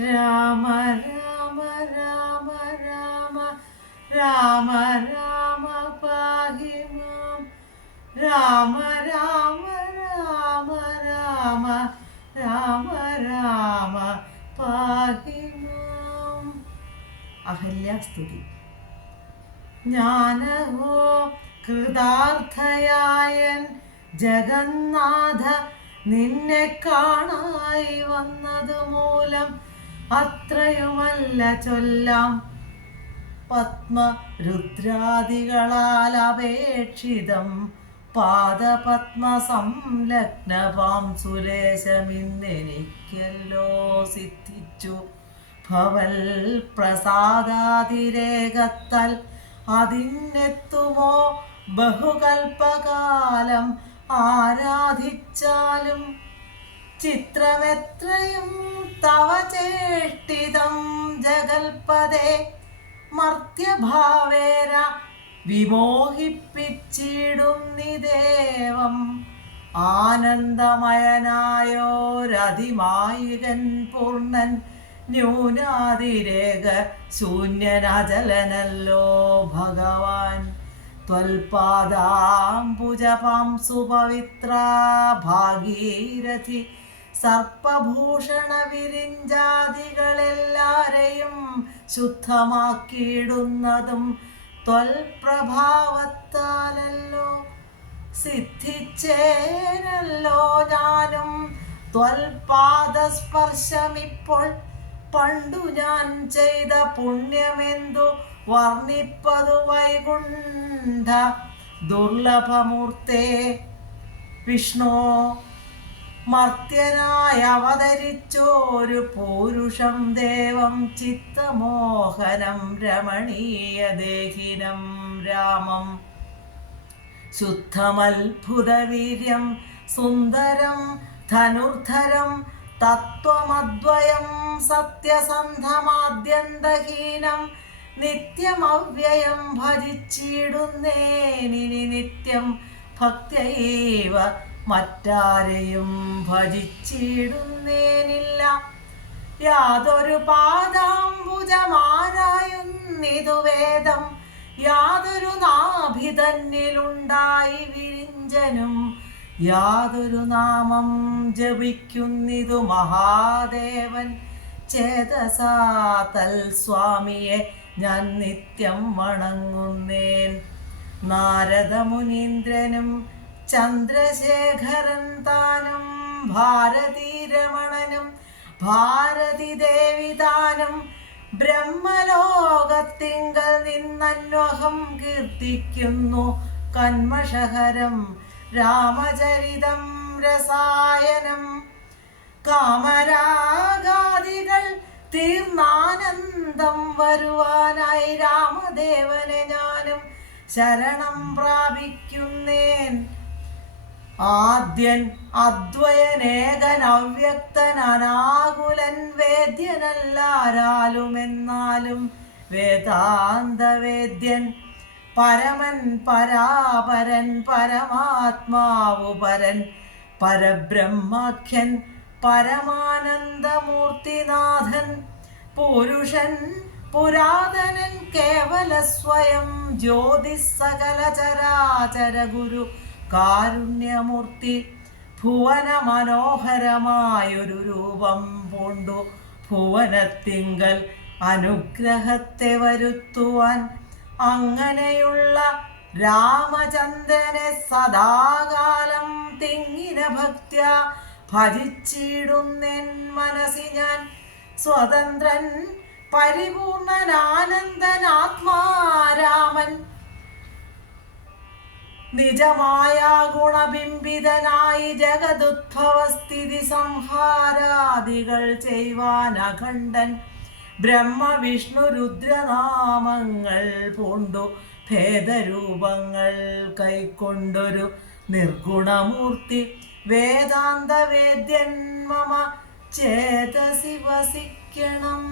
രാമ രാമ രാമ രാമ രാമ രാമ പാഹി മാം രാമ രാമ രാമ രാമ രാമ രാമ പാഹി മാം. അഹല്യാസ്തുതി. ജ്ഞാനഹോ കൃതാർത്ഥയായൻ ജഗന്നാഥ നിന്നെ കാണായി വന്നത് മൂലം അത്രയുമല്ല ചൊല്ലാം പത്മരുദ്രാദികളാൽ അപേക്ഷിതം പാദപത്മ സംലഗ്നപാം സുരേശമിന്നെനിക്കല്ലോ സിദ്ധിച്ചു ഭവൽ പ്രസാദാതിരേകത്താൽ അതിനെത്തുമോ ബഹുകൽപ്പകാലം ആരാധിച്ചാലും ചിത്രമെത്രയും തവ ചേഷ്ടിതം ജഗൽപദേ മർത്യഭാവേന വിമോഹിപ്പിച്ചിടുന്നിദേവം ആനന്ദമയനായോരതിമായികൻ പൂർണ്ണൻ ന്യൂനാതിരേക ശൂന്യനചലനല്ലോ ഭഗവാൻ ത്വൽപാദാംബുജപാംസു പവിത്ര ഭാഗീരഥി സർപ്പഭൂഷണ വിരിഞ്ചാദികളെല്ലാരെയും ശുദ്ധമാക്കിയിടുന്നതും ത്വൽപ്രഭാവത്താലല്ലോ. സിദ്ധിച്ചേനല്ലോ ഞാനും ത്വൽപാദസ്പർശമിപ്പോൾ പണ്ടു ഞാൻ ചെയ്ത പുണ്യമെന്തു വർണ്ണിപ്പതു വൈകുണ്ഠ ദുർലഭമൂർത്തേ. വിഷ്ണു മർത്യനായി അവതരിച്ചോരു പൂരുഷം ദേവം ചിത്തമോഹനം രമണീയദേഹിനം രാമം ശുദ്ധമത്ഭുതവീര്യം സുന്ദരം ധനുർധരം തത്വമദ്വയം സത്യസന്ധമാദ്യന്തഹീനം നിത്യമവ്യയം ഭജിച്ചിടുന്നേനിനി നിത്യം ഭക്തൈവ മറ്റാരെയും ഭജിച്ചിടുന്നേനില്ല. യാതൊരു പാദാംബുജമാരായുന്നിതു വേദം യാതൊരു നാഭിതന്നിലുണ്ടായി വിരിഞ്ചനും യാതൊരു നാമം ജപിക്കുന്നിതു മഹാദേവൻ ചേതസാ തൽസ്വാമിയെ ഞാൻ നിത്യം വണങ്ങുന്നേൻ. നാരദമുനീന്ദ്രനും ചന്ദ്രശേഖരൻ താനും ഭാരതീരമണനും ഭാരതി ദേവി താനും ബ്രഹ്മലോകത്തിങ്കൽ നിന്നന്വഹം കീർത്തിക്കുന്നു കന്മഷഹരം രാമചരിതം രസായനം. കാമരാഗാദികൾ തീർന്നാനന്ദം വരുവാനായി രാമദേവനെ ഞാനും ശരണം പ്രാപിക്കുന്നേൻ. ആദ്യൻ അദ്വയനേകൻ അവ്യക്തൻ അനാകുലൻ വേദ്യനല്ലാരാലുമെന്നാലും വേദാന്തവേദ്യൻ പരമൻ പരാപരൻ പരമാത്മാവു പരൻ പരബ്രഹ്മാഖ്യൻ പരമാനന്ദമൂർത്തിനാഥൻ പുരുഷൻ പുരാതനൻ കേവല സ്വയം ജ്യോതിസ് സകല ചരാചര ഗുരു കാരുണ്യമൂർത്തി ഭുവന മനോഹരമായൊരു രൂപം പൂണ്ടു ഭുവനത്തിങ്കൽ അനുഗ്രഹത്തെ വരുത്തുവാൻ അങ്ങനെയുള്ള രാമചന്ദ്രനെ സദാകാലം തിങ്ങിന ഭക്ത്യ ഭജിച്ചിടുന്നെൻ മനസ്സി ഞാൻ. സ്വതന്ത്രൻ പരിപൂർണനാനന്ദനാത്മാരാമൻ നിജമായ ഗുണബിംബിതനായി ജഗതുദ്ഭവസ്ഥിതി സംഹാരാദികൾ ചെയ്യുവാൻ അഖണ്ഡൻ ബ്രഹ്മവിഷ്ണു രുദ്രനാമങ്ങൾ പൂണ്ടു ഭേദരൂപങ്ങൾ കൈക്കൊണ്ടൊരു നിർഗുണമൂർത്തി വേദാന്തവേദ്യൻ മമ ചേതസി വസിക്കണം.